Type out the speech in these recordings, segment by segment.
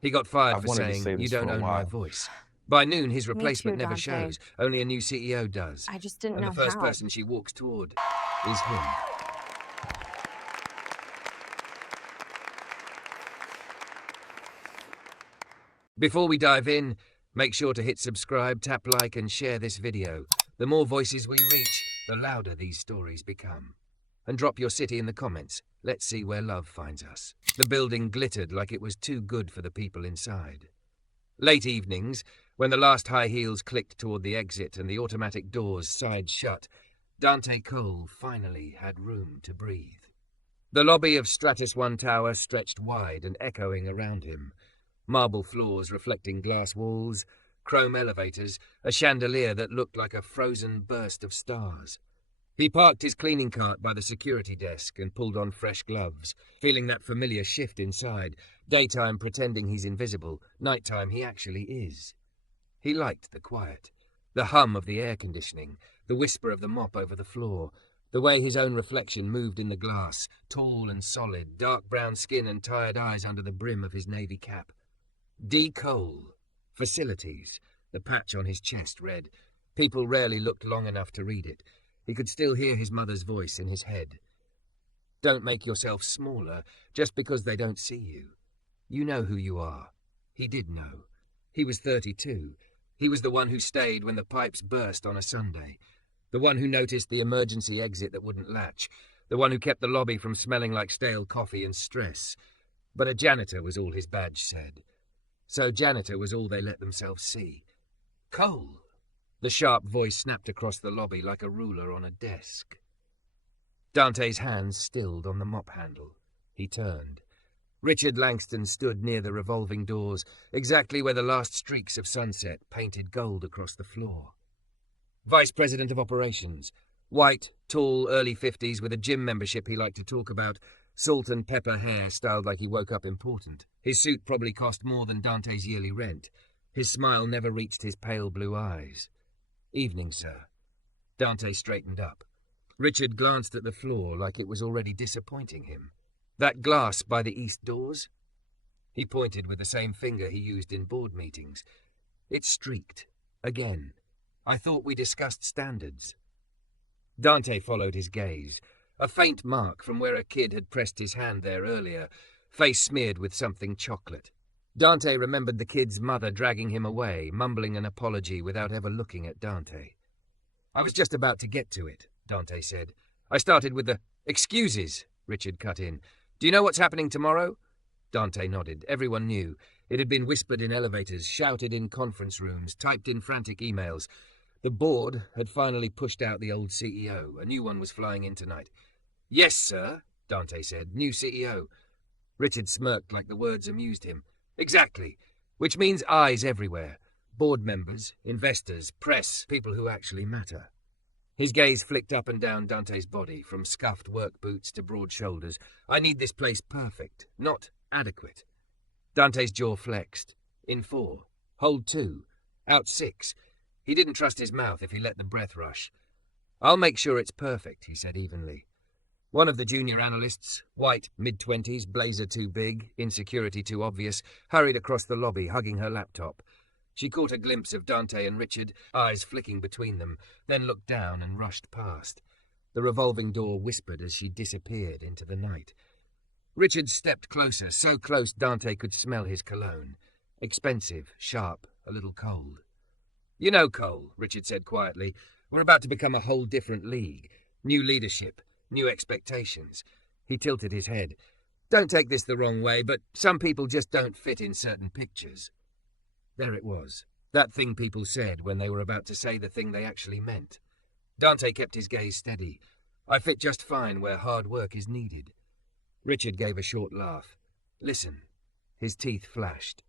He got fired I've for wanted to saying, say "You this don't for a own my while. voice." By noon, his replacement Me too, never Dante. shows. Only a new CEO does. I just didn't And know the first how. person she walks toward is him. Before we dive in, make sure to hit subscribe, tap like, and share this video. The more voices we reach, the louder these stories become. And drop your city in the comments. Let's see where love finds us. The building glittered like it was too good for the people inside. Late evenings, when the last high heels clicked toward the exit and the automatic doors sighed shut, Dante Cole finally had room to breathe. The lobby of Stratus 1 Tower stretched wide and echoing around him. Marble floors reflecting glass walls, chrome elevators, a chandelier that looked like a frozen burst of stars. He parked his cleaning cart by the security desk and pulled on fresh gloves, feeling that familiar shift inside. Daytime pretending he's invisible, nighttime he actually is. He liked the quiet, the hum of the air conditioning, the whisper of the mop over the floor, the way his own reflection moved in the glass, tall and solid, dark brown skin and tired eyes under the brim of his navy cap. D. Cole. Facilities. The patch on his chest read. People rarely looked long enough to read it. He could still hear his mother's voice in his head. Don't make yourself smaller just because they don't see you. You know who you are. He did know. He was 32. He was the one who stayed when the pipes burst on a Sunday. The one who noticed the emergency exit that wouldn't latch. The one who kept the lobby from smelling like stale coffee and stress. But a janitor was all his badge said. So janitor was all they let themselves see. Cole! The sharp voice snapped across the lobby like a ruler on a desk. Dante's hands stilled on the mop handle. He turned. Richard Langston stood near the revolving doors, exactly where the last streaks of sunset painted gold across the floor. Vice President of Operations. White, tall, early 50s, with a gym membership he liked to talk about, salt and pepper hair styled like he woke up important. His suit probably cost more than Dante's yearly rent. His smile never reached his pale blue eyes. Evening, sir. Dante straightened up. Richard glanced at the floor like it was already disappointing him. That glass by the east doors? He pointed with the same finger he used in board meetings. It's streaked. Again. I thought we discussed standards. Dante followed his gaze. A faint mark from where a kid had pressed his hand there earlier, face smeared with something chocolate. Dante remembered the kid's mother dragging him away, mumbling an apology without ever looking at Dante. I was just about to get to it, Dante said. I started with the excuses, Richard cut in. Do you know what's happening tomorrow? Dante nodded. Everyone knew. It had been whispered in elevators, shouted in conference rooms, typed in frantic emails. The board had finally pushed out the old CEO. A new one was flying in tonight. Yes, sir, Dante said. New CEO. Richard smirked like the words amused him. Exactly. Which means eyes everywhere. Board members, investors, press, people who actually matter. His gaze flicked up and down Dante's body, from scuffed work boots to broad shoulders. I need this place perfect, not adequate. Dante's jaw flexed. In 4. Hold 2. Out 6. He didn't trust his mouth if he let the breath rush. I'll make sure it's perfect, he said evenly. One of the junior analysts, white, mid-20s, blazer too big, insecurity too obvious, hurried across the lobby, hugging her laptop. She caught a glimpse of Dante and Richard, eyes flicking between them, then looked down and rushed past. The revolving door whispered as she disappeared into the night. Richard stepped closer, so close Dante could smell his cologne. Expensive, sharp, a little cold. You know, Cole, Richard said quietly, we're about to become a whole different league. New leadership. New expectations. He tilted his head. Don't take this the wrong way, but some people just don't fit in certain pictures. There it was. That thing people said when they were about to say the thing they actually meant. Dante kept his gaze steady. I fit just fine where hard work is needed. Richard gave a short laugh. Listen. His teeth flashed.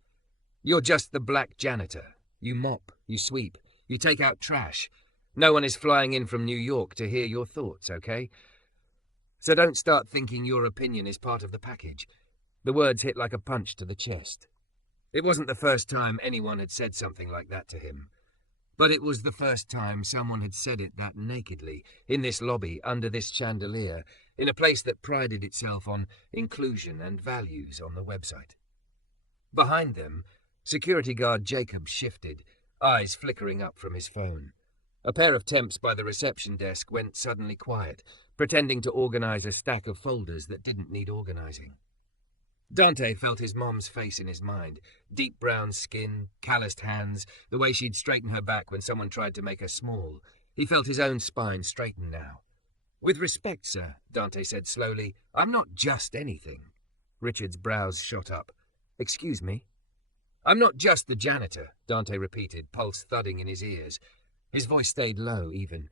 You're just the black janitor. You mop, you sweep, you take out trash. No one is flying in from New York to hear your thoughts, okay? So don't start thinking your opinion is part of the package. The words hit like a punch to the chest. It wasn't the first time anyone had said something like that to him. But it was the first time someone had said it that nakedly, in this lobby, under this chandelier, in a place that prided itself on inclusion and values on the website. Behind them, security guard Jacob shifted, eyes flickering up from his phone. A pair of temps by the reception desk went suddenly quiet, pretending to organize a stack of folders that didn't need organizing. Dante felt his mom's face in his mind. Deep brown skin, calloused hands, the way she'd straighten her back when someone tried to make her small. He felt his own spine straighten now. "With respect, sir," Dante said slowly, "I'm not just anything." Richard's brows shot up. "Excuse me?" "I'm not just the janitor," Dante repeated, pulse thudding in his ears. His voice stayed low, even.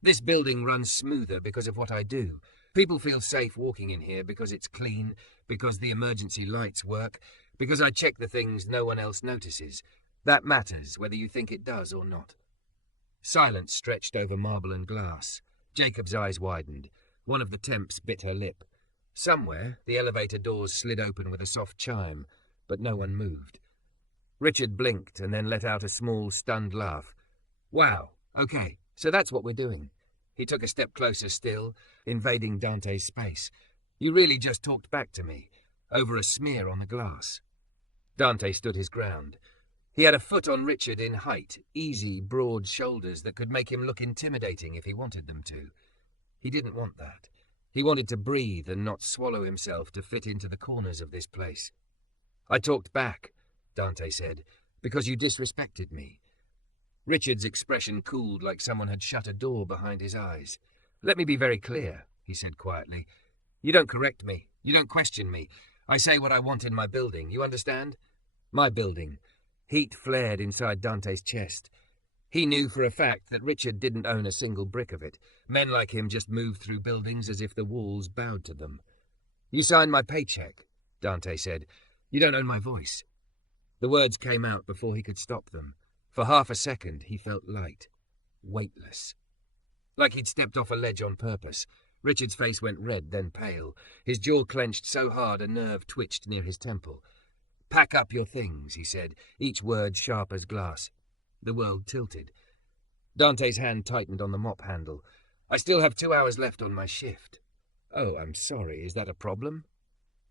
"This building runs smoother because of what I do. People feel safe walking in here because it's clean, because the emergency lights work, because I check the things no one else notices. That matters, whether you think it does or not." Silence stretched over marble and glass. Jacob's eyes widened. One of the temps bit her lip. Somewhere, the elevator doors slid open with a soft chime, but no one moved. Richard blinked and then let out a small, stunned laugh. "Wow, okay, so that's what we're doing." He took a step closer still, invading Dante's space. "You really just talked back to me, over a smear on the glass." Dante stood his ground. He had a foot on Richard in height, easy, broad shoulders that could make him look intimidating if he wanted them to. He didn't want that. He wanted to breathe and not swallow himself to fit into the corners of this place. "I talked back," Dante said, "because you disrespected me." Richard's expression cooled like someone had shut a door behind his eyes. "Let me be very clear," he said quietly. "You don't correct me. You don't question me. I say what I want in my building. You understand? My building." Heat flared inside Dante's chest. He knew for a fact that Richard didn't own a single brick of it. Men like him just moved through buildings as if the walls bowed to them. "You signed my paycheck," Dante said. "You don't own my voice." The words came out before he could stop them. For half a second, he felt light, weightless. Like he'd stepped off a ledge on purpose. Richard's face went red, then pale. His jaw clenched so hard a nerve twitched near his temple. "Pack up your things," he said, each word sharp as glass. The world tilted. Dante's hand tightened on the mop handle. "I still have 2 hours left on my shift." "Oh, I'm sorry. Is that a problem?"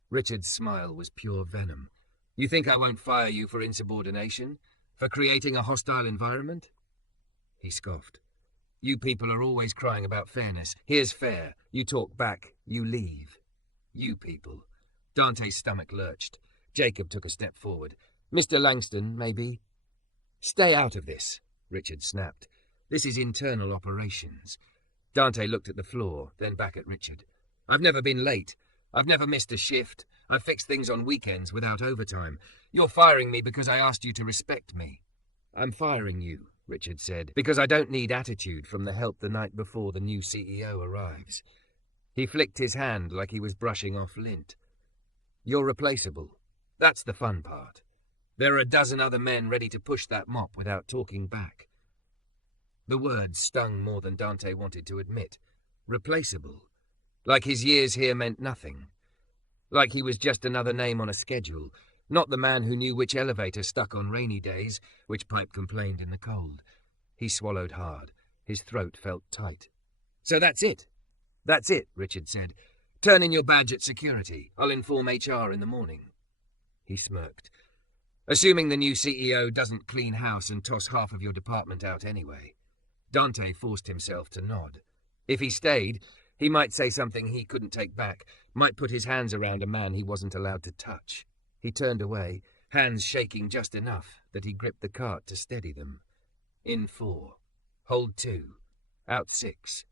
Richard's smile was pure venom. "You think I won't fire you for insubordination? For creating a hostile environment?" He scoffed. "You people are always crying about fairness. Here's fair. You talk back. You leave." "You people." Dante's stomach lurched. Jacob took a step forward. "Mr. Langston, maybe?" "Stay out of this," Richard snapped. "This is internal operations." Dante looked at the floor, then back at Richard. "I've never been late. I've never missed a shift. I've fixed things on weekends without overtime. You're firing me because I asked you to respect me." "I'm firing you," Richard said, "because I don't need attitude from the help the night before the new CEO arrives." He flicked his hand like he was brushing off lint. "You're replaceable. That's the fun part. There are a dozen other men ready to push that mop without talking back." The words stung more than Dante wanted to admit. Replaceable. Like his years here meant nothing. Like he was just another name on a schedule, not the man who knew which elevator stuck on rainy days, which pipe complained in the cold. He swallowed hard. His throat felt tight. "So that's it." "That's it," Richard said. "Turn in your badge at security. I'll inform HR in the morning." He smirked. "Assuming the new CEO doesn't clean house and toss half of your department out anyway." Dante forced himself to nod. If he stayed, he might say something he couldn't take back, might put his hands around a man he wasn't allowed to touch. He turned away, hands shaking just enough that he gripped the cart to steady them. In 4. Hold 2. Out 6.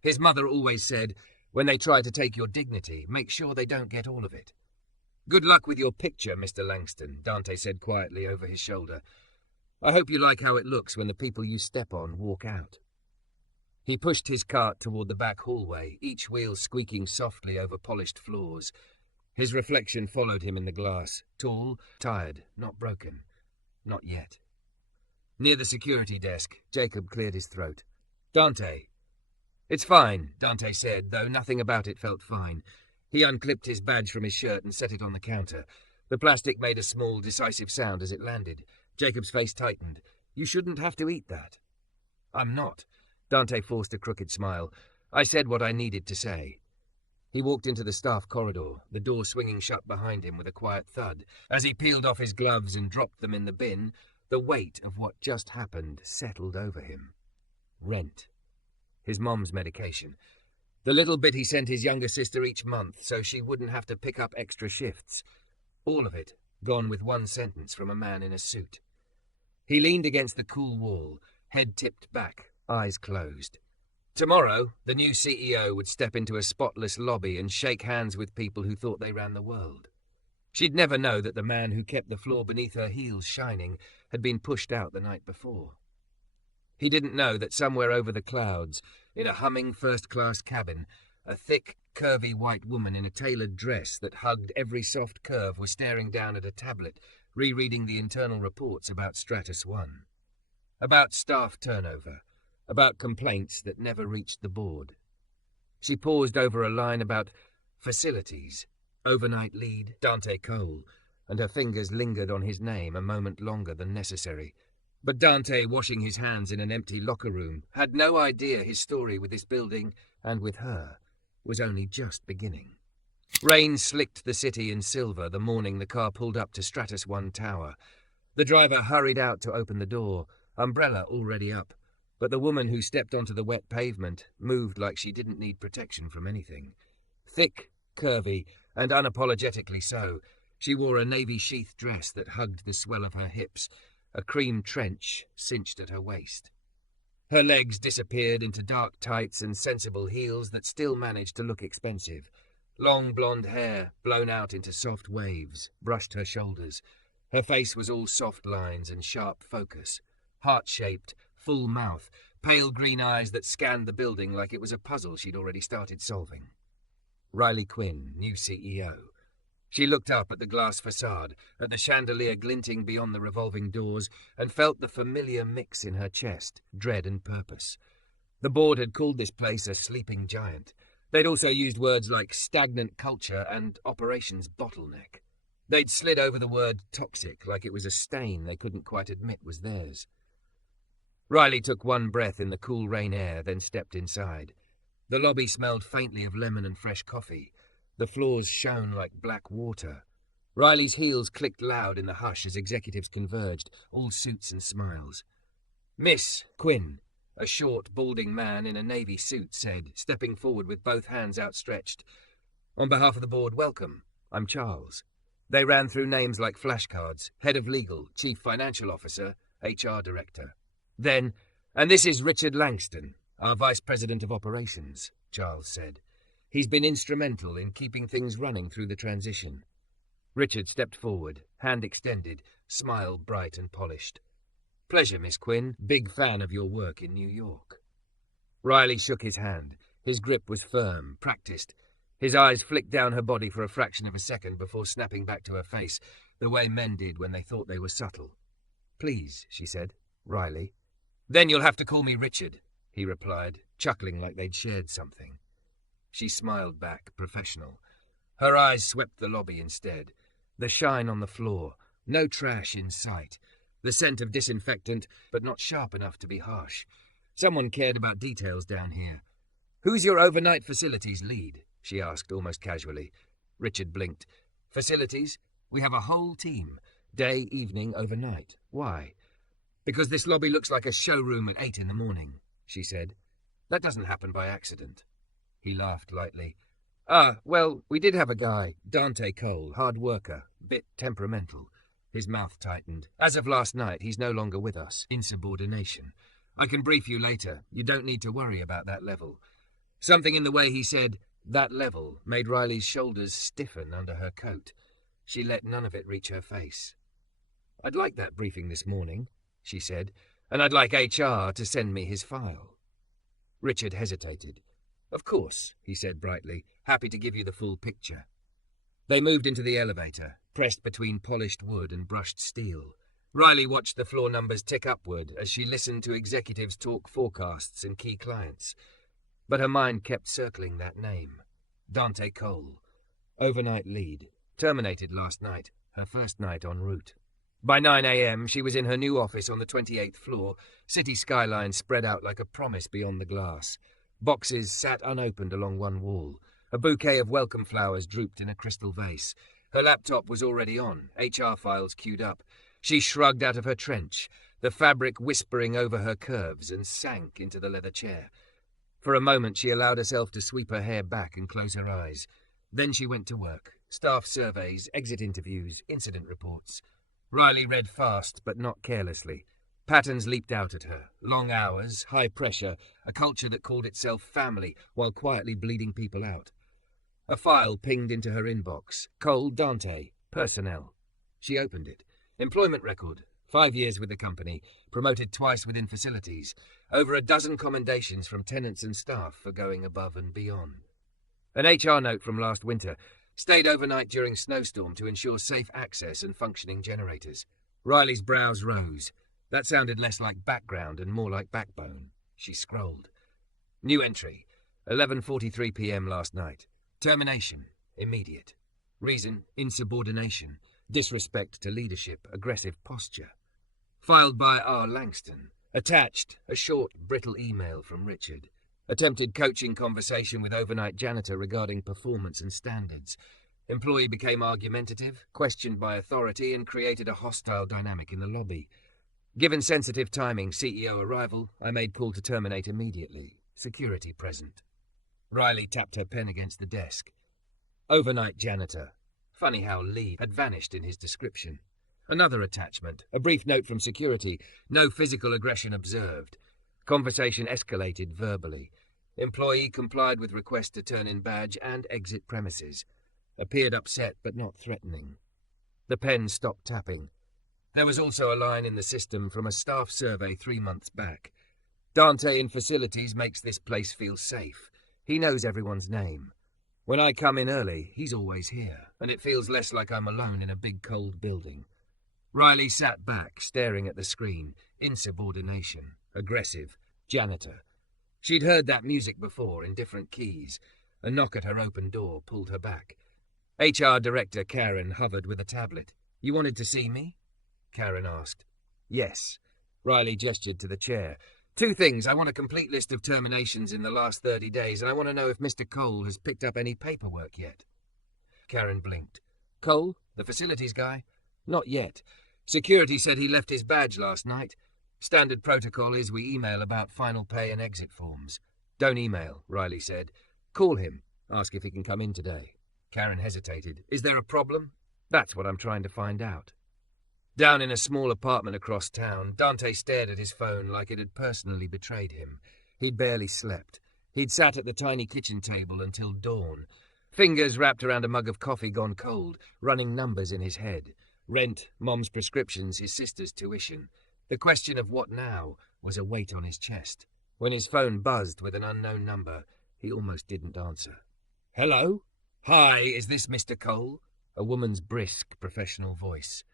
His mother always said, when they try to take your dignity, make sure they don't get all of it. "Good luck with your picture, Mr. Langston," Dante said quietly over his shoulder. "I hope you like how it looks when the people you step on walk out." He pushed his cart toward the back hallway, each wheel squeaking softly over polished floors. His reflection followed him in the glass, tall, tired, not broken. Not yet. Near the security desk, Jacob cleared his throat. "Dante." "It's fine," Dante said, though nothing about it felt fine. He unclipped his badge from his shirt and set it on the counter. The plastic made a small, decisive sound as it landed. Jacob's face tightened. "You shouldn't have to eat that." "I'm not." Dante forced a crooked smile. "I said what I needed to say." He walked into the staff corridor, the door swinging shut behind him with a quiet thud. As he peeled off his gloves and dropped them in the bin, the weight of what just happened settled over him. Rent. His mom's medication. The little bit he sent his younger sister each month so she wouldn't have to pick up extra shifts. All of it gone with one sentence from a man in a suit. He leaned against the cool wall, head tipped back, eyes closed. Tomorrow, the new CEO would step into a spotless lobby and shake hands with people who thought they ran the world. She'd never know that the man who kept the floor beneath her heels shining had been pushed out the night before. He didn't know that somewhere over the clouds, in a humming first-class cabin, a thick, curvy white woman in a tailored dress that hugged every soft curve was staring down at a tablet, rereading the internal reports about Stratus 1. About staff turnover. About complaints that never reached the board. She paused over a line about facilities, overnight lead, Dante Cole, and her fingers lingered on his name a moment longer than necessary. But Dante, washing his hands in an empty locker room, had no idea his story with this building, and with her, was only just beginning. Rain slicked the city in silver the morning the car pulled up to Stratus 1 Tower. The driver hurried out to open the door, umbrella already up. But the woman who stepped onto the wet pavement moved like she didn't need protection from anything. Thick, curvy, and unapologetically so, she wore a navy sheath dress that hugged the swell of her hips, a cream trench cinched at her waist. Her legs disappeared into dark tights and sensible heels that still managed to look expensive. Long blonde hair, blown out into soft waves, brushed her shoulders. Her face was all soft lines and sharp focus, heart-shaped, full mouth, pale green eyes that scanned the building like it was a puzzle she'd already started solving. Riley Quinn, new CEO. She looked up at the glass facade, at the chandelier glinting beyond the revolving doors, and felt the familiar mix in her chest, dread and purpose. The board had called this place a sleeping giant. They'd also used words like stagnant culture and operations bottleneck. They'd slid over the word toxic like it was a stain they couldn't quite admit was theirs. Riley took one breath in the cool rain air, then stepped inside. The lobby smelled faintly of lemon and fresh coffee. The floors shone like black water. Riley's heels clicked loud in the hush as executives converged, all suits and smiles. "Miss Quinn," a short, balding man in a navy suit said, stepping forward with both hands outstretched. "On behalf of the board, welcome. I'm Charles." They ran through names like flashcards: head of legal, chief financial officer, HR director. Then, "And this is Richard Langston, our vice president of operations," Charles said. "He's been instrumental in keeping things running through the transition." Richard stepped forward, hand extended, smile bright and polished. "Pleasure, Miss Quinn. Big fan of your work in New York." Riley shook his hand. His grip was firm, practiced. His eyes flicked down her body for a fraction of a second before snapping back to her face, the way men did when they thought they were subtle. "Please," she said. "Riley." "Then you'll have to call me Richard," he replied, chuckling like they'd shared something. She smiled back, professional. Her eyes swept the lobby instead. The shine on the floor, no trash in sight. The scent of disinfectant, but not sharp enough to be harsh. Someone cared about details down here. "Who's your overnight facilities lead?" she asked almost casually. Richard blinked. "Facilities? We have a whole team. Day, evening, overnight. Why?" "Because this lobby looks like a showroom at 8 in the morning," she said. "That doesn't happen by accident." He laughed lightly. Well, we did have a guy, Dante Cole, hard worker, bit temperamental." His mouth tightened. "As of last night, he's no longer with us. Insubordination. I can brief you later. You don't need to worry about that level." Something in the way he said, "that level," made Riley's shoulders stiffen under her coat. She let none of it reach her face. "I'd like that briefing this morning," she said, "and I'd like HR to send me his file." Richard hesitated. "Of course," he said brightly, "happy to give you the full picture." They moved into the elevator, pressed between polished wood and brushed steel. Riley watched the floor numbers tick upward as she listened to executives talk forecasts and key clients. But her mind kept circling that name. Dante Cole. Overnight lead. Terminated last night, her first night en route. By 9 a.m., she was in her new office on the 28th floor, city skyline spread out like a promise beyond the glass. Boxes sat unopened along one wall. A bouquet of welcome flowers drooped in a crystal vase. Her laptop was already on, HR files queued up. She shrugged out of her trench, the fabric whispering over her curves, and sank into the leather chair. For a moment she allowed herself to sweep her hair back and close her eyes. Then she went to work. Staff surveys, exit interviews, incident reports. Riley read fast, but not carelessly. Patterns leaped out at her. Long hours, high pressure, a culture that called itself family while quietly bleeding people out. A file pinged into her inbox. Cole, Dante, personnel. She opened it. Employment record. 5 years with the company. Promoted twice within facilities. Over a dozen commendations from tenants and staff for going above and beyond. An HR note from last winter. Stayed overnight during snowstorm to ensure safe access and functioning generators. Riley's brows rose. That sounded less like background and more like backbone. She scrolled. New entry. 11:43 p.m. last night. Termination. Immediate. Reason, insubordination. Disrespect to leadership. Aggressive posture. Filed by R. Langston. Attached, a short, brittle email from Richard. Attempted coaching conversation with overnight janitor regarding performance and standards. Employee became argumentative, questioned by authority, and created a hostile dynamic in the lobby. Given sensitive timing, CEO arrival, I made call to terminate immediately. Security present. Riley tapped her pen against the desk. Overnight janitor. Funny how Lee had vanished in his description. Another attachment, a brief note from security. No physical aggression observed. Conversation escalated verbally. Employee complied with request to turn in badge and exit premises. Appeared upset but not threatening. The pen stopped tapping. There was also a line in the system from a staff survey 3 months back. Dante in facilities makes this place feel safe. He knows everyone's name. When I come in early, he's always here, and it feels less like I'm alone in a big cold building. Riley sat back, staring at the screen. Insubordination. Aggressive. Janitor. She'd heard that music before, in different keys. A knock at her open door pulled her back. HR Director Karen hovered with a tablet. You wanted to see me? Karen asked. Yes. Riley gestured to the chair. 2 things. I want a complete list of terminations in the last 30 days, and I want to know if Mr. Cole has picked up any paperwork yet. Karen blinked. Cole? The facilities guy? Not yet. Security said he left his badge last night. Standard protocol is we email about final pay and exit forms. Don't email, Riley said. Call him. Ask if he can come in today. Karen hesitated. Is there a problem? That's what I'm trying to find out. Down in a small apartment across town, Dante stared at his phone like it had personally betrayed him. He'd barely slept. He'd sat at the tiny kitchen table until dawn. Fingers wrapped around a mug of coffee gone cold, running numbers in his head. Rent, Mom's prescriptions, his sister's tuition. The question of what now was a weight on his chest. When his phone buzzed with an unknown number, he almost didn't answer. Hello? Hi, is this Mr. Cole? A woman's brisk, professional voice.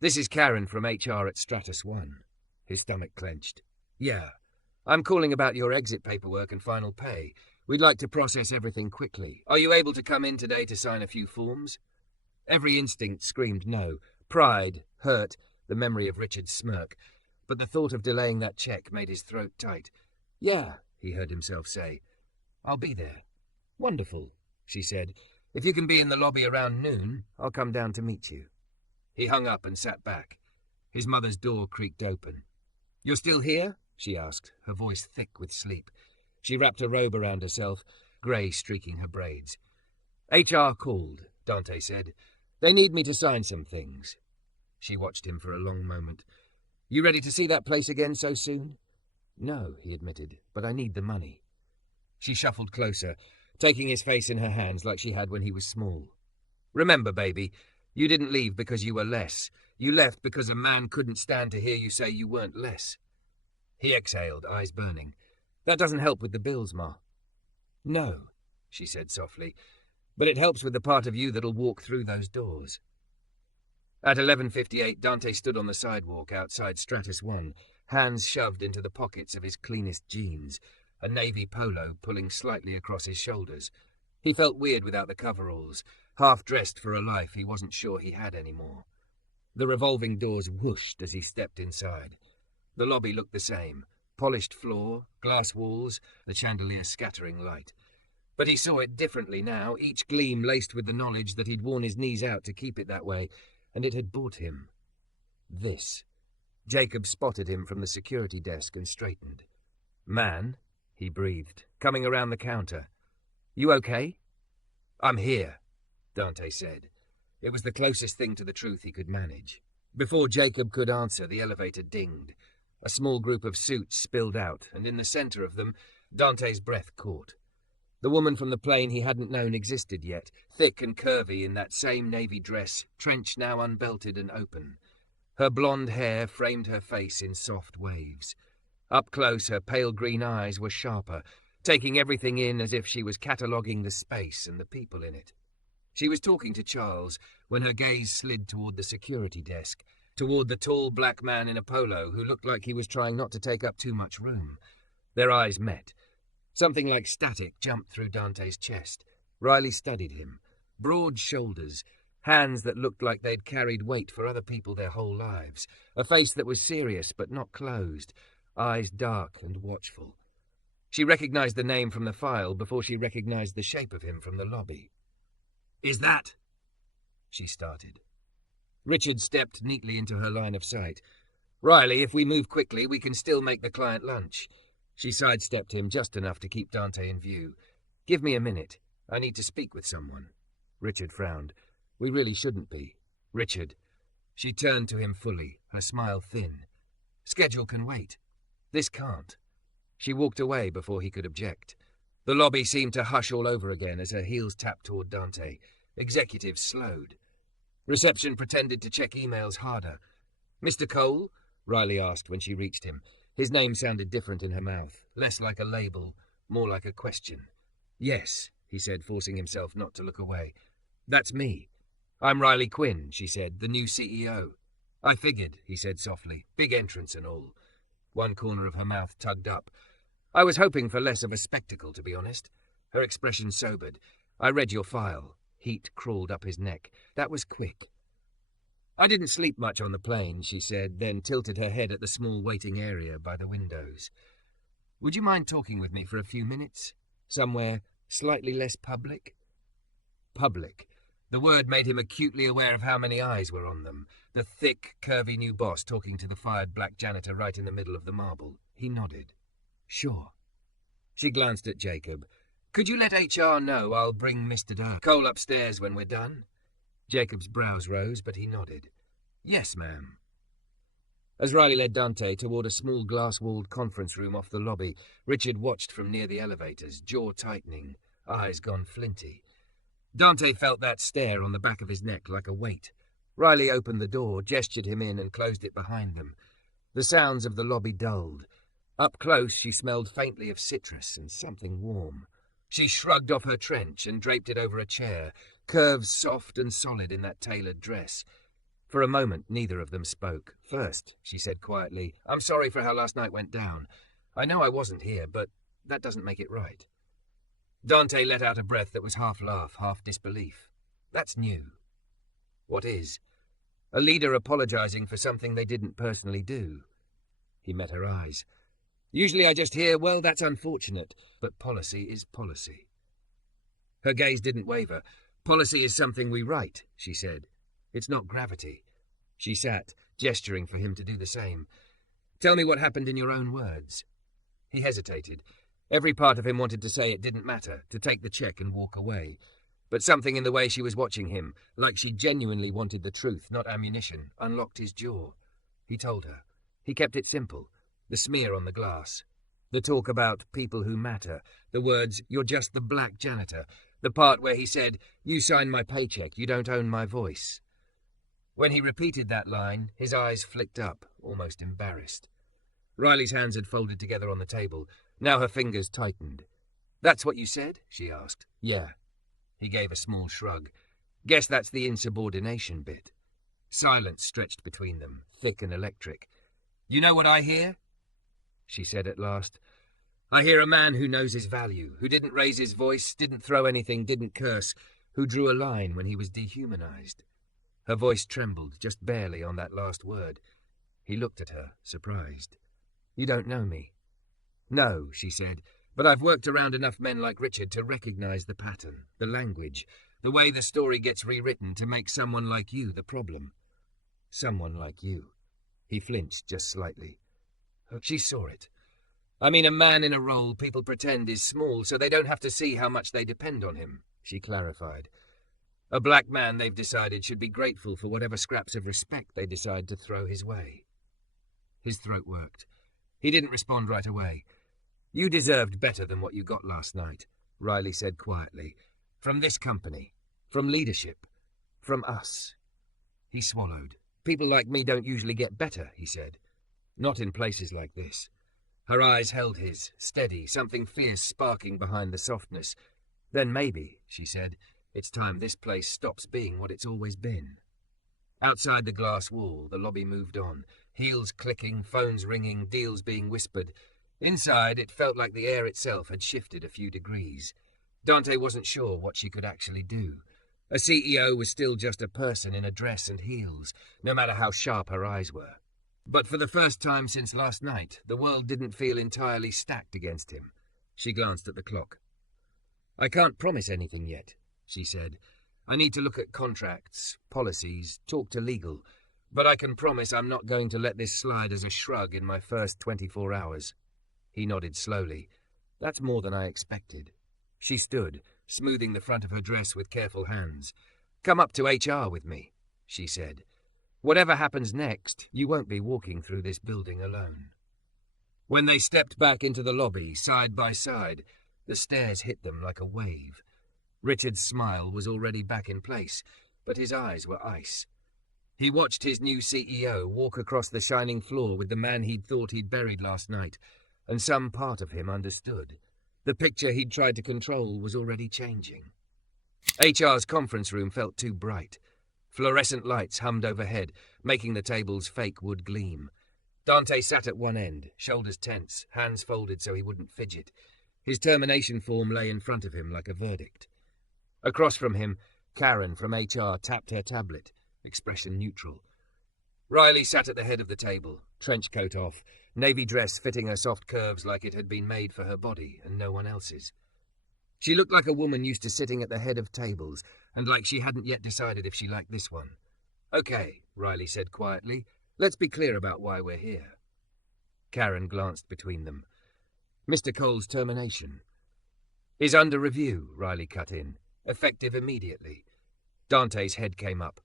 This is Karen from HR at Stratus 1. His stomach clenched. Yeah. I'm calling about your exit paperwork and final pay. We'd like to process everything quickly. Are you able to come in today to sign a few forms? Every instinct screamed no. Pride, hurt, the memory of Richard's smirk. But the thought of delaying that check made his throat tight. Yeah, he heard himself say. I'll be there. Wonderful, she said. If you can be in the lobby around noon, I'll come down to meet you. He hung up and sat back. His mother's door creaked open. You're still here? She asked, her voice thick with sleep. She wrapped a robe around herself, grey streaking her braids. HR called, Dante said. They need me to sign some things. She watched him for a long moment. You ready to see that place again so soon? No, he admitted, but I need the money. She shuffled closer, taking his face in her hands like she had when he was small. Remember, baby, you didn't leave because you were less. You left because a man couldn't stand to hear you say you weren't less. He exhaled, eyes burning. That doesn't help with the bills, Ma. No, she said softly, but it helps with the part of you that'll walk through those doors. At 11:58, Dante stood on the sidewalk outside Stratus 1, hands shoved into the pockets of his cleanest jeans, a navy polo pulling slightly across his shoulders. He felt weird without the coveralls, half-dressed for a life he wasn't sure he had anymore. The revolving doors whooshed as he stepped inside. The lobby looked the same. Polished floor, glass walls, the chandelier scattering light. But he saw it differently now, each gleam laced with the knowledge that he'd worn his knees out to keep it that way, and it had bought him this. Jacob spotted him from the security desk and straightened. "Man," he breathed, coming around the counter. "You okay?" "I'm here," Dante said. It was the closest thing to the truth he could manage. Before Jacob could answer, the elevator dinged. A small group of suits spilled out, and in the center of them, Dante's breath caught. The woman from the plane he hadn't known existed yet, thick and curvy in that same navy dress, trench now unbelted and open. Her blonde hair framed her face in soft waves. Up close, her pale green eyes were sharper, taking everything in as if she was cataloguing the space and the people in it. She was talking to Charles when her gaze slid toward the security desk, toward the tall black man in a polo who looked like he was trying not to take up too much room. Their eyes met. Something like static jumped through Dante's chest. Riley studied him. Broad shoulders, hands that looked like they'd carried weight for other people their whole lives, a face that was serious but not closed, eyes dark and watchful. She recognized the name from the file before she recognized the shape of him from the lobby. "Is that—" she started. Richard stepped neatly into her line of sight. "Riley, if we move quickly, we can still make the client lunch." She sidestepped him just enough to keep Dante in view. "Give me a minute. I need to speak with someone." Richard frowned. "We really shouldn't be." "Richard." She turned to him fully, her smile thin. "Schedule can wait. This can't." She walked away before he could object. The lobby seemed to hush all over again as her heels tapped toward Dante. Executives slowed. Reception pretended to check emails harder. "Mr. Cole?" Riley asked when she reached him. His name sounded different in her mouth, less like a label, more like a question. "Yes," he said, forcing himself not to look away. "That's me." "I'm Riley Quinn," she said, "the new CEO." "I figured," he said softly, "big entrance and all." One corner of her mouth tugged up. "I was hoping for less of a spectacle, to be honest." Her expression sobered. "I read your file." Heat crawled up his neck. "That was quick." "I didn't sleep much on the plane," she said, then tilted her head at the small waiting area by the windows. "Would you mind talking with me for a few minutes? Somewhere slightly less public?" Public. The word made him acutely aware of how many eyes were on them. The thick, curvy new boss talking to the fired black janitor right in the middle of the marble. He nodded. "Sure." She glanced at Jacob. "Could you let HR know I'll bring Mr. Cole upstairs when we're done?" Jacob's brows rose, but he nodded. "Yes, ma'am." As Riley led Dante toward a small glass-walled conference room off the lobby, Richard watched from near the elevators, jaw tightening, eyes gone flinty. Dante felt that stare on the back of his neck like a weight. Riley opened the door, gestured him in, and closed it behind them. The sounds of the lobby dulled. Up close, she smelled faintly of citrus and something warm. She shrugged off her trench and draped it over a chair, curves soft and solid in that tailored dress. For a moment, neither of them spoke. "First," she said quietly, "I'm sorry for how last night went down. I know I wasn't here, but that doesn't make it right." Dante let out a breath that was half laugh, half disbelief. "That's new." "What is?" "A leader apologizing for something they didn't personally do." He met her eyes. "Usually I just hear, well, that's unfortunate, but policy is policy." Her gaze didn't waver. "Policy is something we write," she said. "It's not gravity." She sat, gesturing for him to do the same. "Tell me what happened in your own words." He hesitated. Every part of him wanted to say it didn't matter, to take the check and walk away. But something in the way she was watching him, like she genuinely wanted the truth, not ammunition, unlocked his jaw. He told her. He kept it simple. The smear on the glass. The talk about people who matter. The words, "You're just the black janitor." The part where he said, "You sign my paycheck, you don't own my voice." When he repeated that line, his eyes flicked up, almost embarrassed. Riley's hands had folded together on the table. Now her fingers tightened. "That's what you said?" she asked. "Yeah." He gave a small shrug. "Guess that's the insubordination bit." Silence stretched between them, thick and electric. "You know what I hear?" she said at last. "I hear a man who knows his value, who didn't raise his voice, didn't throw anything, didn't curse, who drew a line when he was dehumanized." Her voice trembled, just barely, on that last word. He looked at her, surprised. "You don't know me." "No," she said. But I've worked around enough men like Richard to recognize the pattern, the language, the way the story gets rewritten to make someone like you the problem. Someone like you. He flinched just slightly. She saw it. I mean, a man in a role people pretend is small so they don't have to see how much they depend on him, she clarified. A black man they've decided should be grateful for whatever scraps of respect they decide to throw his way. His throat worked. He didn't respond right away. You deserved better than what you got last night, Riley said quietly. From this company. From leadership. From us. He swallowed. People like me don't usually get better, he said. Not in places like this. Her eyes held his, steady, something fierce sparking behind the softness. Then maybe, she said, it's time this place stops being what it's always been. Outside the glass wall, the lobby moved on, heels clicking, phones ringing, deals being whispered. Inside, it felt like the air itself had shifted a few degrees. Dante wasn't sure what she could actually do. A CEO was still just a person in a dress and heels, no matter how sharp her eyes were. But for the first time since last night, the world didn't feel entirely stacked against him. She glanced at the clock. I can't promise anything yet, she said. I need to look at contracts, policies, talk to legal. But I can promise I'm not going to let this slide as a shrug in my first 24 hours. He nodded slowly. That's more than I expected. She stood, smoothing the front of her dress with careful hands. Come up to HR with me, she said. Whatever happens next, you won't be walking through this building alone. When they stepped back into the lobby, side by side, the stairs hit them like a wave. Richard's smile was already back in place, but his eyes were ice. He watched his new CEO walk across the shining floor with the man he'd thought he'd buried last night, and some part of him understood. The picture he'd tried to control was already changing. HR's conference room felt too bright. Fluorescent lights hummed overhead, making the table's fake wood gleam. Dante sat at one end, shoulders tense, hands folded so he wouldn't fidget. His termination form lay in front of him like a verdict. Across from him, Karen from HR tapped her tablet, expression neutral. Riley sat at the head of the table, trench coat off, navy dress fitting her soft curves like it had been made for her body and no one else's. She looked like a woman used to sitting at the head of tables, and like she hadn't yet decided if she liked this one. Okay, Riley said quietly, let's be clear about why we're here. Karen glanced between them. Mr. Cole's termination is under review, Riley cut in, effective immediately. Dante's head came up.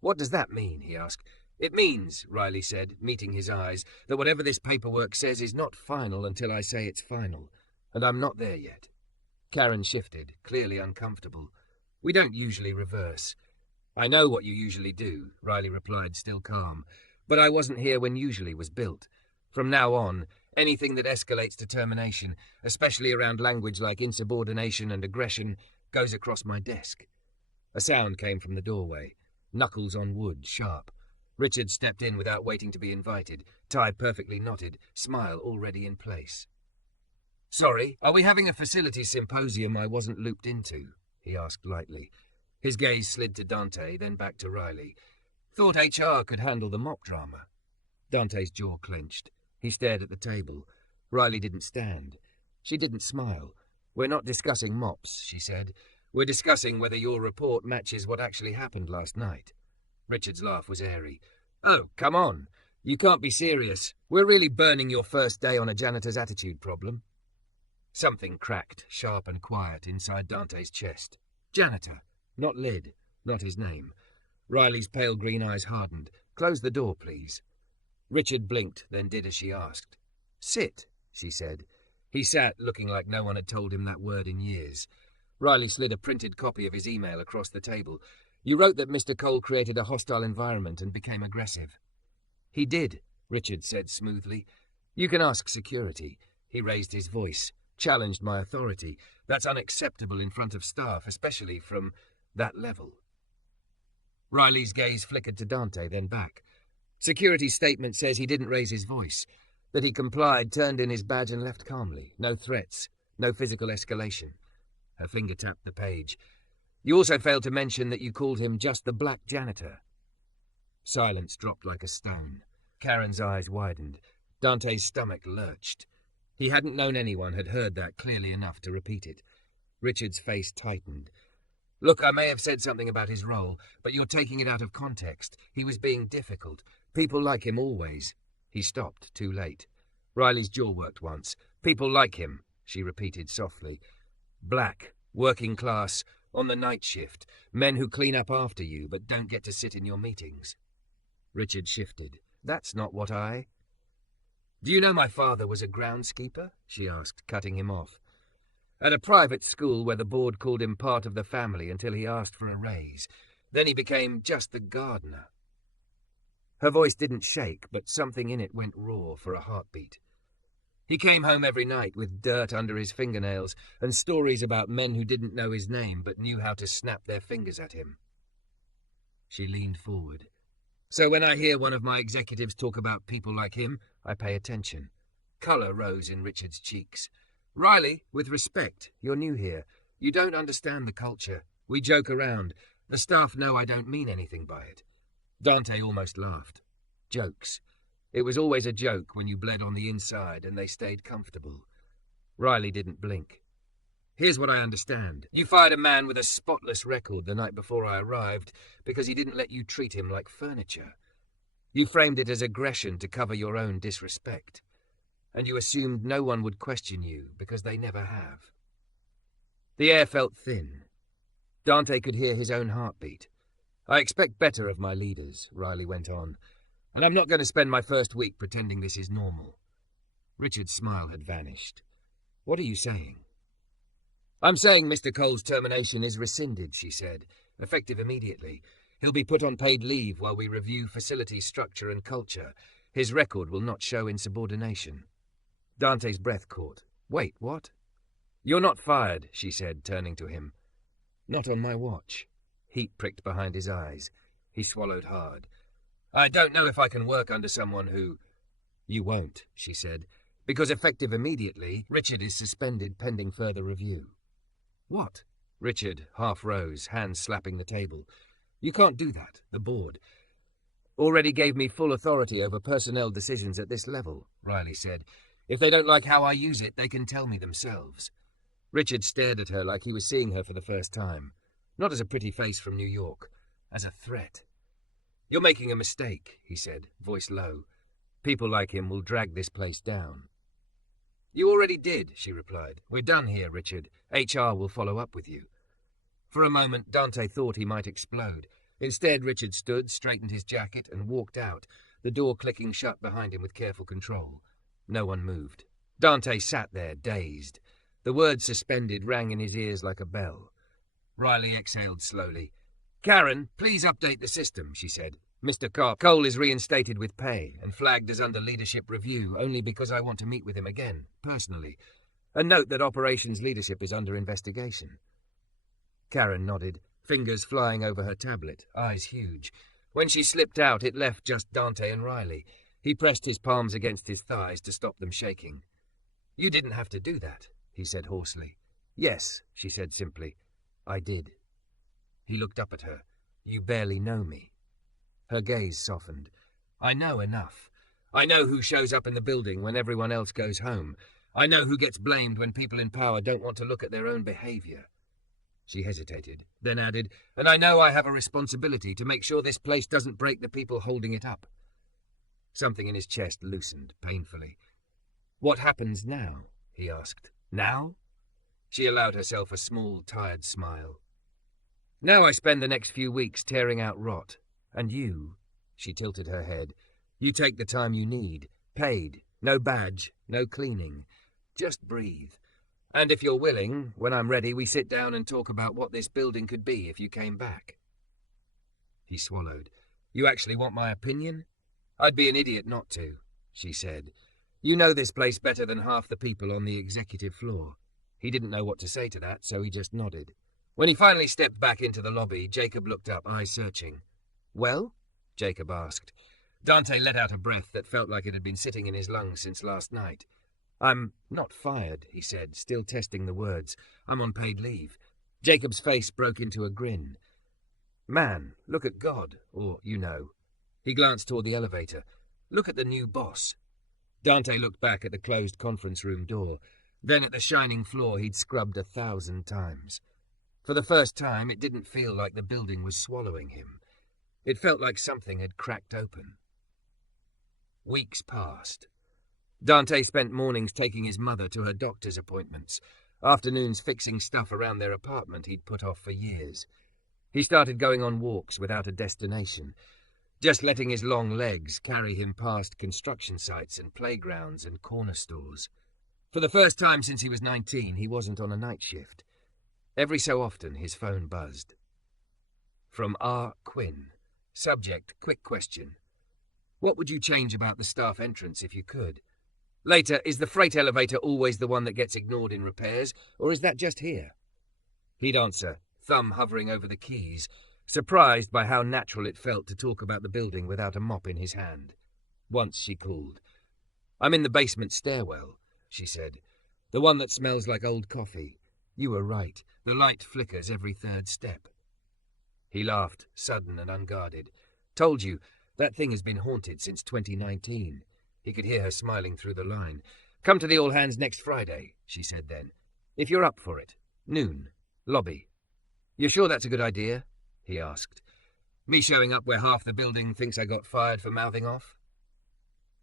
What does that mean? He asked. It means, Riley said, meeting his eyes, that whatever this paperwork says is not final until I say it's final, and I'm not there yet. Karen shifted, clearly uncomfortable. We don't usually reverse. I know what you usually do, Riley replied, still calm, but I wasn't here when usually was built. From now on, anything that escalates to termination, especially around language like insubordination and aggression, goes across my desk. A sound came from the doorway, knuckles on wood, sharp. Richard stepped in without waiting to be invited, tie perfectly knotted, smile already in place. Sorry, are we having a facilities symposium I wasn't looped into? He asked lightly. His gaze slid to Dante, then back to Riley. Thought HR could handle the mop drama. Dante's jaw clenched. He stared at the table. Riley didn't stand. She didn't smile. We're not discussing mops, she said. We're discussing whether your report matches what actually happened last night. Richard's laugh was airy. Oh, come on. You can't be serious. We're really burning your first day on a janitor's attitude problem. Something cracked, sharp and quiet, inside Dante's chest. Janitor. Not Lid. Not his name. Riley's pale green eyes hardened. Close the door, please. Richard blinked, then did as she asked. Sit, she said. He sat, looking like no one had told him that word in years. Riley slid a printed copy of his email across the table. You wrote that Mr. Cole created a hostile environment and became aggressive. He did, Richard said smoothly. You can ask security. He raised his voice, challenged my authority. That's unacceptable in front of staff, especially from that level. Riley's gaze flickered to Dante, then back. Security's statement says he didn't raise his voice, that he complied, turned in his badge and left calmly. No threats, no physical escalation. Her finger tapped the page. You also failed to mention that you called him just the black janitor. Silence dropped like a stone. Karen's eyes widened. Dante's stomach lurched. He hadn't known anyone had heard that clearly enough to repeat it. Richard's face tightened. Look, I may have said something about his role, but you're taking it out of context. He was being difficult. People like him always. He stopped, too late. Riley's jaw worked once. People like him, she repeated softly. Black, working class, on the night shift. Men who clean up after you, but don't get to sit in your meetings. Richard shifted. That's not what I... Do you know my father was a groundskeeper? She asked, cutting him off. At a private school where the board called him part of the family until he asked for a raise. Then he became just the gardener. Her voice didn't shake, but something in it went raw for a heartbeat. He came home every night with dirt under his fingernails and stories about men who didn't know his name but knew how to snap their fingers at him. She leaned forward. So when I hear one of my executives talk about people like him, I pay attention. Colour rose in Richard's cheeks. Riley, with respect, you're new here. You don't understand the culture. We joke around. The staff know I don't mean anything by it. Dante almost laughed. Jokes. It was always a joke when you bled on the inside and they stayed comfortable. Riley didn't blink. Here's what I understand. You fired a man with a spotless record the night before I arrived because he didn't let you treat him like furniture. You framed it as aggression to cover your own disrespect. And you assumed no one would question you because they never have. The air felt thin. Dante could hear his own heartbeat. I expect better of my leaders, Riley went on, and I'm not going to spend my first week pretending this is normal. Richard's smile had vanished. What are you saying? I'm saying Mr. Cole's termination is rescinded, she said, effective immediately. He'll be put on paid leave while we review facility structure and culture. His record will not show insubordination. Dante's breath caught. Wait, what? You're not fired, she said, turning to him. Not on my watch. Heat pricked behind his eyes. He swallowed hard. I don't know if I can work under someone who... You won't, she said, because effective immediately, Richard is suspended pending further review. What? Richard half rose, hands slapping the table. You can't do that, the board. Already gave me full authority over personnel decisions at this level, Riley said. If they don't like how I use it, they can tell me themselves. Richard stared at her like he was seeing her for the first time. Not as a pretty face from New York, as a threat. You're making a mistake, he said, voice low. People like him will drag this place down. You already did, she replied. We're done here, Richard. HR will follow up with you. For a moment, Dante thought he might explode. Instead, Richard stood, straightened his jacket, and walked out, the door clicking shut behind him with careful control. No one moved. Dante sat there, dazed. The word suspended rang in his ears like a bell. Riley exhaled slowly. Karen, please update the system, she said. Mr. Cole is reinstated with pay and flagged as under leadership review only because I want to meet with him again, personally. And note that operations leadership is under investigation. Karen nodded, fingers flying over her tablet, eyes huge. When she slipped out, it left just Dante and Riley. He pressed his palms against his thighs to stop them shaking. You didn't have to do that, he said hoarsely. Yes, she said simply. I did. He looked up at her. You barely know me. Her gaze softened. I know enough. I know who shows up in the building when everyone else goes home. I know who gets blamed when people in power don't want to look at their own behavior. She hesitated, then added, and I know I have a responsibility to make sure this place doesn't break the people holding it up. Something in his chest loosened painfully. What happens now? He asked. Now? She allowed herself a small, tired smile. Now I spend the next few weeks tearing out rot. And you, she tilted her head, you take the time you need. Paid. No badge. No cleaning. Just breathe. And if you're willing, when I'm ready, we sit down and talk about what this building could be if you came back. He swallowed. You actually want my opinion? I'd be an idiot not to, she said. You know this place better than half the people on the executive floor. He didn't know what to say to that, so he just nodded. When he finally stepped back into the lobby, Jacob looked up, eyes searching. Well? Jacob asked. Dante let out a breath that felt like it had been sitting in his lungs since last night. I'm not fired, he said, still testing the words. I'm on paid leave. Jacob's face broke into a grin. Man, look at God, or, you know. He glanced toward the elevator. Look at the new boss. Dante looked back at the closed conference room door, then at the shining floor he'd scrubbed 1,000 times. For the first time, it didn't feel like the building was swallowing him. It felt like something had cracked open. Weeks passed. Dante spent mornings taking his mother to her doctor's appointments, afternoons fixing stuff around their apartment he'd put off for years. He started going on walks without a destination, just letting his long legs carry him past construction sites and playgrounds and corner stores. For the first time since he was 19, he wasn't on a night shift. Every so often, his phone buzzed. From R. Quinn. Subject, quick question. What would you change about the staff entrance if you could? Later, is the freight elevator always the one that gets ignored in repairs, or is that just here? He'd answer, thumb hovering over the keys, surprised by how natural it felt to talk about the building without a mop in his hand. Once she called. I'm in the basement stairwell, she said. The one that smells like old coffee. You were right. The light flickers every third step. He laughed, sudden and unguarded. Told you, that thing has been haunted since 2019. He could hear her smiling through the line. Come to the all-hands next Friday, she said then. If you're up for it. Noon. Lobby. You sure that's a good idea? He asked. Me showing up where half the building thinks I got fired for mouthing off?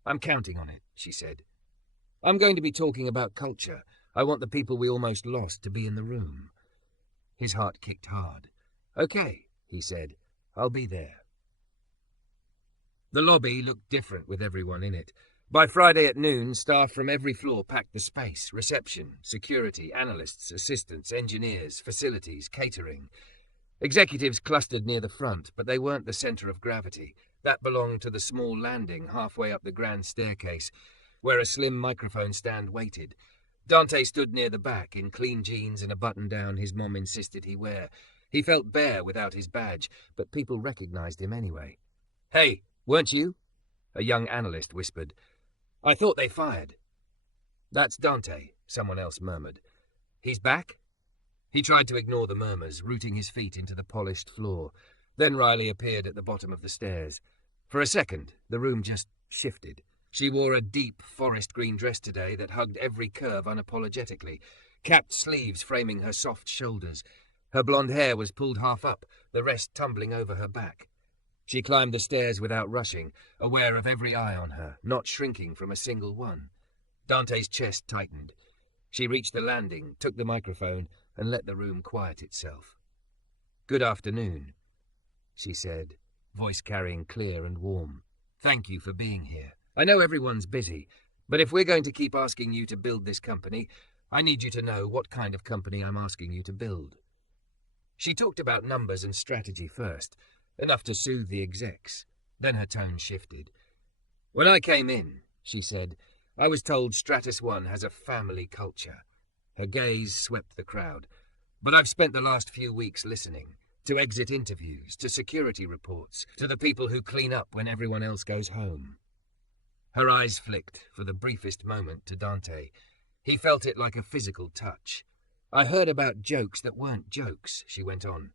I'm counting on it, she said. I'm going to be talking about culture. I want the people we almost lost to be in the room. His heart kicked hard. Okay, he said. I'll be there. The lobby looked different with everyone in it. By Friday at noon, staff from every floor packed the space. Reception, security, analysts, assistants, engineers, facilities, catering. Executives clustered near the front, but they weren't the centre of gravity. That belonged to the small landing halfway up the grand staircase, where a slim microphone stand waited. Dante stood near the back, in clean jeans and a button-down his mom insisted he wear. He felt bare without his badge, but people recognized him anyway. Hey, weren't you? A young analyst whispered. I thought they fired. That's Dante, someone else murmured. He's back? He tried to ignore the murmurs, rooting his feet into the polished floor. Then Riley appeared at the bottom of the stairs. For a second, the room just shifted. She wore a deep forest green dress today that hugged every curve unapologetically, capped sleeves framing her soft shoulders. Her blonde hair was pulled half up, the rest tumbling over her back. She climbed the stairs without rushing, aware of every eye on her, not shrinking from a single one. Dante's chest tightened. She reached the landing, took the microphone, and let the room quiet itself. Good afternoon, she said, voice carrying clear and warm. Thank you for being here. I know everyone's busy, but if we're going to keep asking you to build this company, I need you to know what kind of company I'm asking you to build. She talked about numbers and strategy first, enough to soothe the execs. Then her tone shifted. When I came in, she said, I was told Stratus 1 has a family culture. Her gaze swept the crowd. But I've spent the last few weeks listening, to exit interviews, to security reports, to the people who clean up when everyone else goes home. Her eyes flicked, for the briefest moment, to Dante. He felt it like a physical touch. I heard about jokes that weren't jokes, she went on.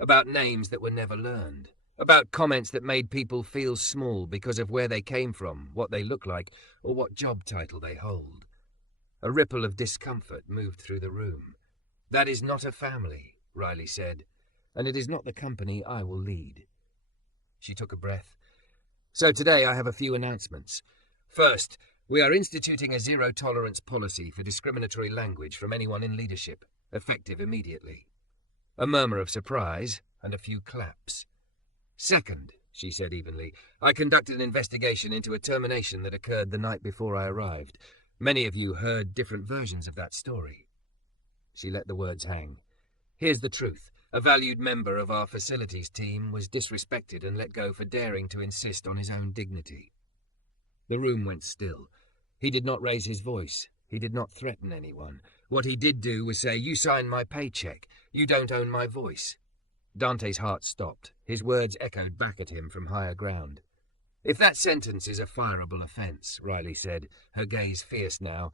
About names that were never learned. About comments that made people feel small because of where they came from, what they look like, or what job title they hold. A ripple of discomfort moved through the room. That is not a family, Riley said, and it is not the company I will lead. She took a breath. So today I have a few announcements. First, we are instituting a zero-tolerance policy for discriminatory language from anyone in leadership, effective immediately. A murmur of surprise and a few claps. Second, she said evenly, I conducted an investigation into a termination that occurred the night before I arrived. Many of you heard different versions of that story. She let the words hang. Here's the truth. A valued member of our facilities team was disrespected and let go for daring to insist on his own dignity. The room went still. He did not raise his voice. He did not threaten anyone. What he did do was say, you sign my paycheck. You don't own my voice. Dante's heart stopped. His words echoed back at him from higher ground. If that sentence is a fireable offence, Riley said, her gaze fierce now,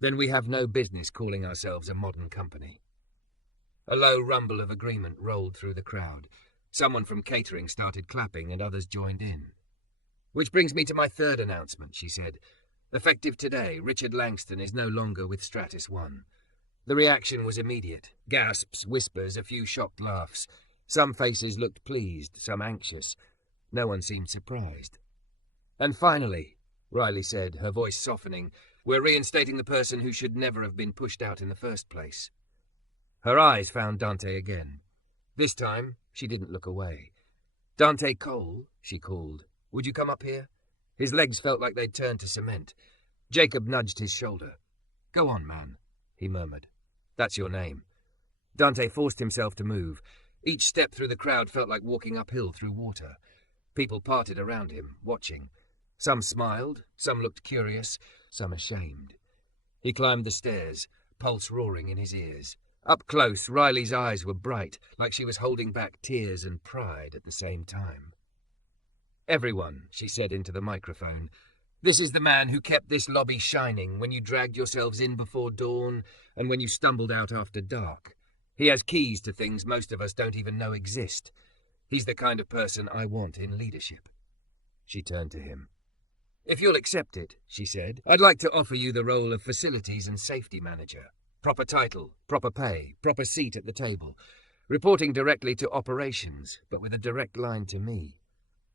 then we have no business calling ourselves a modern company. A low rumble of agreement rolled through the crowd. Someone from catering started clapping and others joined in. Which brings me to my third announcement, she said. Effective today, Richard Langston is no longer with Stratus 1. The reaction was immediate. Gasps, whispers, a few shocked laughs. Some faces looked pleased, some anxious. No one seemed surprised. And finally, Riley said, her voice softening, we're reinstating the person who should never have been pushed out in the first place. Her eyes found Dante again. This time, she didn't look away. Dante Cole, she called. Would you come up here? His legs felt like they'd turned to cement. Jacob nudged his shoulder. Go on, man, he murmured. That's your name. Dante forced himself to move. Each step through the crowd felt like walking uphill through water. People parted around him, watching. Some smiled, some looked curious, some ashamed. He climbed the stairs, pulse roaring in his ears. Up close, Riley's eyes were bright, like she was holding back tears and pride at the same time. Everyone, she said into the microphone, this is the man who kept this lobby shining when you dragged yourselves in before dawn and when you stumbled out after dark. He has keys to things most of us don't even know exist. He's the kind of person I want in leadership. She turned to him. If you'll accept it, she said, I'd like to offer you the role of Facilities and Safety Manager. Proper title, proper pay, proper seat at the table. Reporting directly to operations, but with a direct line to me.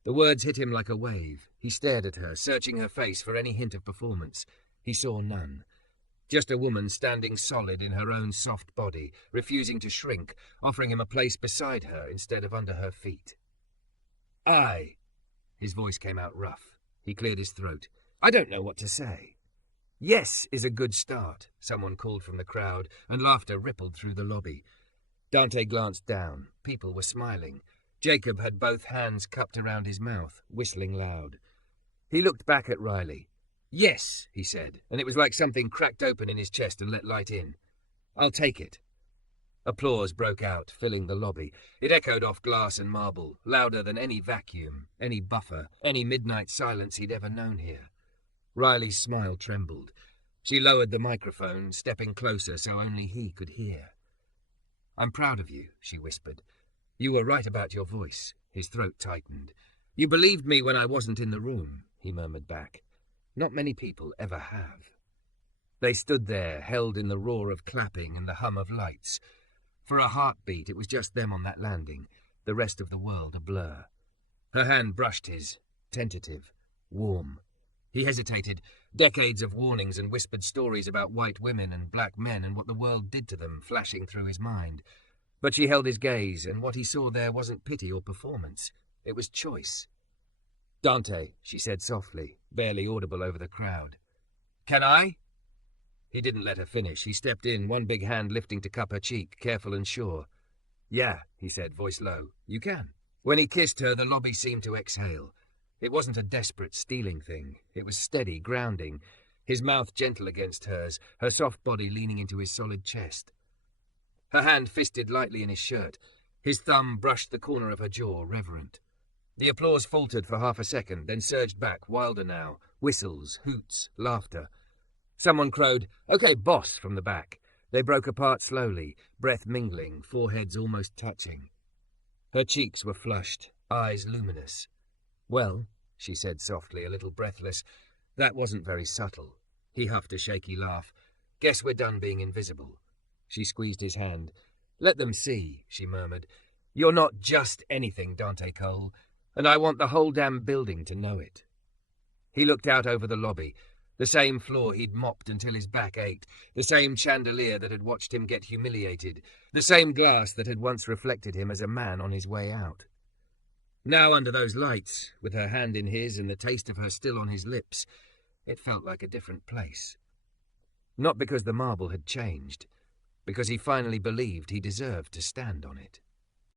The words hit him like a wave. He stared at her, searching her face for any hint of performance. He saw none. Just a woman standing solid in her own soft body, refusing to shrink, offering him a place beside her instead of under her feet. I. His voice came out rough. He cleared his throat. I don't know what to say. Yes is a good start, someone called from the crowd, and laughter rippled through the lobby. Dante glanced down. People were smiling. Jacob had both hands cupped around his mouth, whistling loud. He looked back at Riley. Yes, he said, and it was like something cracked open in his chest and let light in. I'll take it. Applause broke out, filling the lobby. It echoed off glass and marble, louder than any vacuum, any buffer, any midnight silence he'd ever known here. Riley's smile trembled. She lowered the microphone, stepping closer so only he could hear. I'm proud of you, she whispered. You were right about your voice. His throat tightened. You believed me when I wasn't in the room, he murmured back. Not many people ever have. They stood there, held in the roar of clapping and the hum of lights. For a heartbeat, it was just them on that landing, the rest of the world a blur. Her hand brushed his, tentative, warm. He hesitated, decades of warnings and whispered stories about white women and black men and what the world did to them flashing through his mind. But she held his gaze, and what he saw there wasn't pity or performance. It was choice. Dante, she said softly, barely audible over the crowd. Can I? He didn't let her finish. He stepped in, one big hand lifting to cup her cheek, careful and sure. Yeah, he said, voice low. You can. When he kissed her, the lobby seemed to exhale. It wasn't a desperate, stealing thing. It was steady, grounding, his mouth gentle against hers, her soft body leaning into his solid chest. Her hand fisted lightly in his shirt. His thumb brushed the corner of her jaw, reverent. The applause faltered for half a second, then surged back, wilder now. Whistles, hoots, laughter. Someone crowed, "Okay, boss," from the back. They broke apart slowly, breath mingling, foreheads almost touching. Her cheeks were flushed, eyes luminous. Well, she said softly, a little breathless, that wasn't very subtle. He huffed a shaky laugh. Guess we're done being invisible. She squeezed his hand. Let them see, she murmured. You're not just anything, Dante Cole, and I want the whole damn building to know it. He looked out over the lobby, the same floor he'd mopped until his back ached, the same chandelier that had watched him get humiliated, the same glass that had once reflected him as a man on his way out. Now under those lights, with her hand in his and the taste of her still on his lips, it felt like a different place. Not because the marble had changed, because he finally believed he deserved to stand on it.